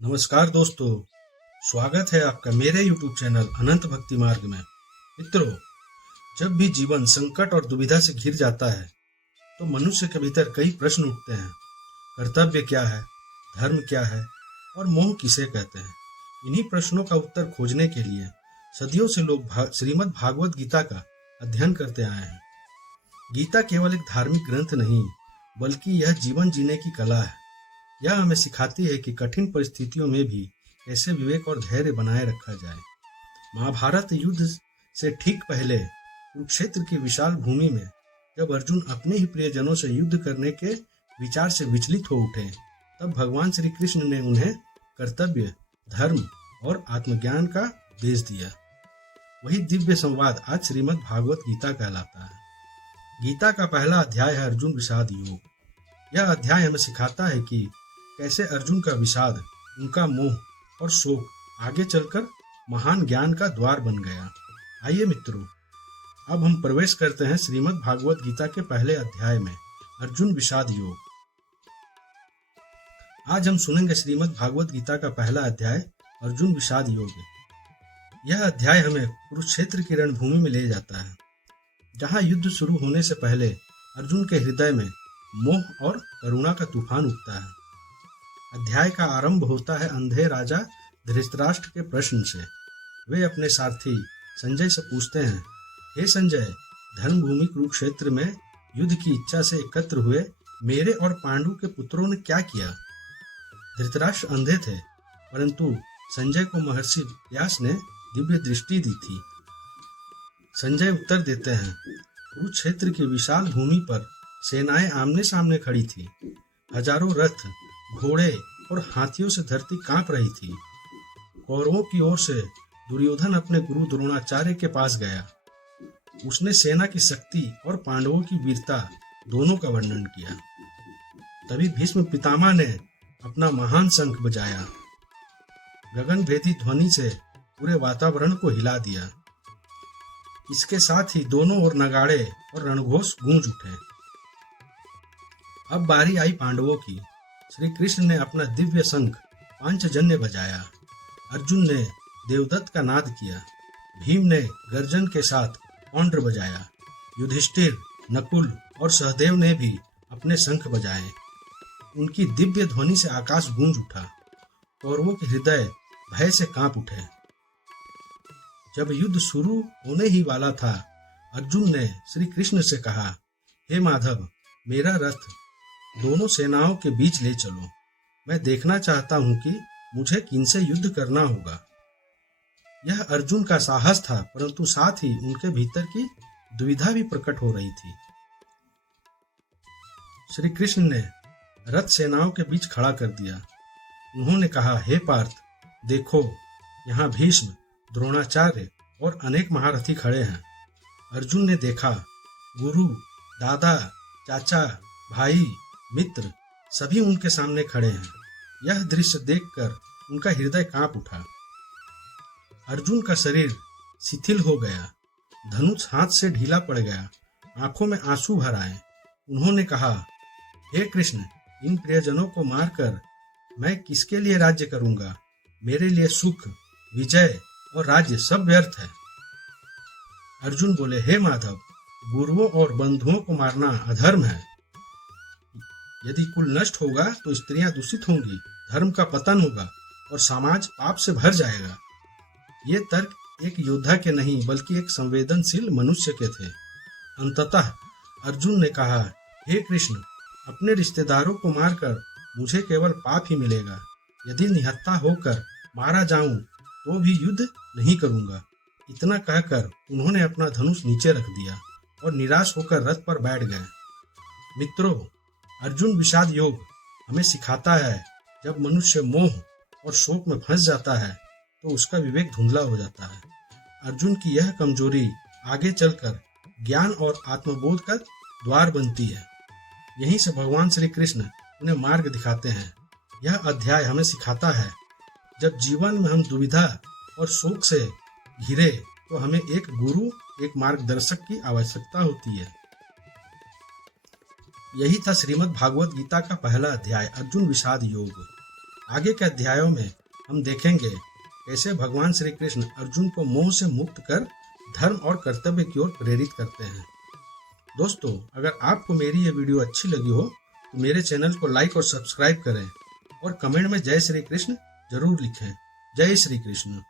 नमस्कार दोस्तों, स्वागत है आपका मेरे YouTube चैनल अनंत भक्ति मार्ग में। मित्रों, जब भी जीवन संकट और दुविधा से घिर जाता है तो मनुष्य के भीतर कई प्रश्न उठते हैं। कर्तव्य क्या है, धर्म क्या है और मोह किसे कहते हैं। इन्हीं प्रश्नों का उत्तर खोजने के लिए सदियों से लोग श्रीमद् भागवत गीता का अध्ययन करते आए हैं। गीता केवल एक धार्मिक ग्रंथ नहीं, बल्कि यह जीवन जीने की कला है। यह हमें सिखाती है कि कठिन परिस्थितियों में भी कैसे विवेक और धैर्य बनाए रखा जाए। महाभारत युद्ध से ठीक पहले कुरुक्षेत्र की विशाल भूमि में जब अर्जुन अपने ही प्रियजनों से युद्ध करने के विचार से विचलित हो उठे, तब भगवान श्री कृष्ण ने उन्हें कर्तव्य, धर्म और आत्मज्ञान का उपदेश दिया। वही दिव्य संवाद आज श्रीमद् भागवत गीता कहलाता है। गीता का पहला अध्याय है अर्जुन विषाद योग। यह अध्याय हमें सिखाता है कि कैसे अर्जुन का विषाद, उनका मोह और शोक आगे चलकर महान ज्ञान का द्वार बन गया। आइए मित्रों, अब हम प्रवेश करते हैं श्रीमद् भागवत गीता के पहले अध्याय में, अर्जुन विषाद योग। आज हम सुनेंगे श्रीमद् भागवत गीता का पहला अध्याय, अर्जुन विषाद योग। यह अध्याय हमें कुरुक्षेत्र की रणभूमि में ले जाता है, जहां युद्ध शुरू होने से पहले अर्जुन के हृदय में मोह और करुणा का तूफान उठता है। अध्याय का आरंभ होता है अंधे राजा धृतराष्ट्र के प्रश्न से। वे अपने सारथी संजय से पूछते हैं, हे संजय, धर्मभूमि कुरुक्षेत्र में युद्ध की इच्छा से एकत्र हुए मेरे और पांडु के पुत्रों ने क्या किया। धृतराष्ट्र अंधे थे, परंतु संजय को महर्षि व्यास ने दिव्य दृष्टि दी थी। संजय उत्तर देते हैं, कुरुक्षेत्र की विशाल भूमि पर सेनाएं आमने सामने खड़ी थी। हजारों रथ, घोड़े और हाथियों से धरती कांप रही थी। कौरवों की ओर से दुर्योधन अपने गुरु द्रोणाचार्य के पास गया। उसने सेना की शक्ति और पांडवों की वीरता दोनों का वर्णन किया। तभी भीष्म पितामह ने अपना महान शंख बजाया। गगनभेदी ध्वनि से पूरे वातावरण को हिला दिया। इसके साथ ही दोनों ओर नगाड़े और रणघोष गूंज उठे। अब बारी आई पांडवों की। श्री कृष्ण ने अपना दिव्य शंख पांचजन्य बजाया। अर्जुन ने देवदत्त का नाद किया। भीम ने गर्जन के साथ पौंड्र बजाया। युधिष्ठिर, नकुल और सहदेव ने भी अपने शंख बजाए। उनकी दिव्य ध्वनि से आकाश गूंज उठा। कौरवों के हृदय भय से कांप उठे। जब युद्ध शुरू होने ही वाला था, अर्जुन ने श्री कृष्ण से कहा, हे माधव, मेरा रथ दोनों सेनाओं के बीच ले चलो। मैं देखना चाहता हूं कि मुझे किनसे युद्ध करना होगा। यह अर्जुन का साहस था, परंतु साथ ही उनके भीतर की दुविधा भी प्रकट हो रही थी। श्री कृष्ण ने रथ सेनाओं के बीच खड़ा कर दिया। उन्होंने कहा, हे पार्थ, देखो, यहाँ भीष्म, द्रोणाचार्य और अनेक महारथी खड़े हैं। अर्जुन ने देखा, गुरु, दादा, चाचा, भाई, मित्र सभी उनके सामने खड़े हैं। यह दृश्य देखकर उनका हृदय कांप उठा। अर्जुन का शरीर शिथिल हो गया। धनुष हाथ से ढीला पड़ गया। आंखों में आंसू भर आए। उन्होंने कहा, हे कृष्ण, इन प्रियजनों को मारकर मैं किसके लिए राज्य करूंगा। मेरे लिए सुख, विजय और राज्य सब व्यर्थ है। अर्जुन बोले, हे माधव, गुरुओं और बंधुओं को मारना अधर्म है। यदि कुल नष्ट होगा तो स्त्रियां दूषित होंगी, धर्म का पतन होगा और समाज पाप से भर जाएगा। ये तर्क एक योद्धा के नहीं, बल्कि एक संवेदनशील मनुष्य के थे। अंततः अर्जुन ने कहा, हे कृष्ण, अपने रिश्तेदारों को मारकर मुझे केवल पाप ही मिलेगा। यदि निहत्था होकर मारा जाऊं तो भी युद्ध नहीं करूंगा। इतना कहकर उन्होंने अपना धनुष नीचे रख दिया और निराश होकर रथ पर बैठ गए। मित्रों, अर्जुन विषाद योग हमें सिखाता है, जब मनुष्य मोह और शोक में फंस जाता है तो उसका विवेक धुंधला हो जाता है। अर्जुन की यह कमजोरी आगे चलकर ज्ञान और आत्मबोध का द्वार बनती है। यहीं से भगवान श्री कृष्ण उन्हें मार्ग दिखाते हैं। यह अध्याय हमें सिखाता है, जब जीवन में हम दुविधा और शोक से घिरे तो हमें एक गुरु, एक मार्गदर्शक की आवश्यकता होती है। यही था श्रीमद् भागवत गीता का पहला अध्याय, अर्जुन विषाद योग। आगे के अध्यायों में हम देखेंगे कैसे भगवान श्री कृष्ण अर्जुन को मोह से मुक्त कर धर्म और कर्तव्य की ओर प्रेरित करते हैं। दोस्तों, अगर आपको मेरी ये वीडियो अच्छी लगी हो तो मेरे चैनल को लाइक और सब्सक्राइब करें और कमेंट में जय श्री कृष्ण जरूर लिखें। जय श्री कृष्ण।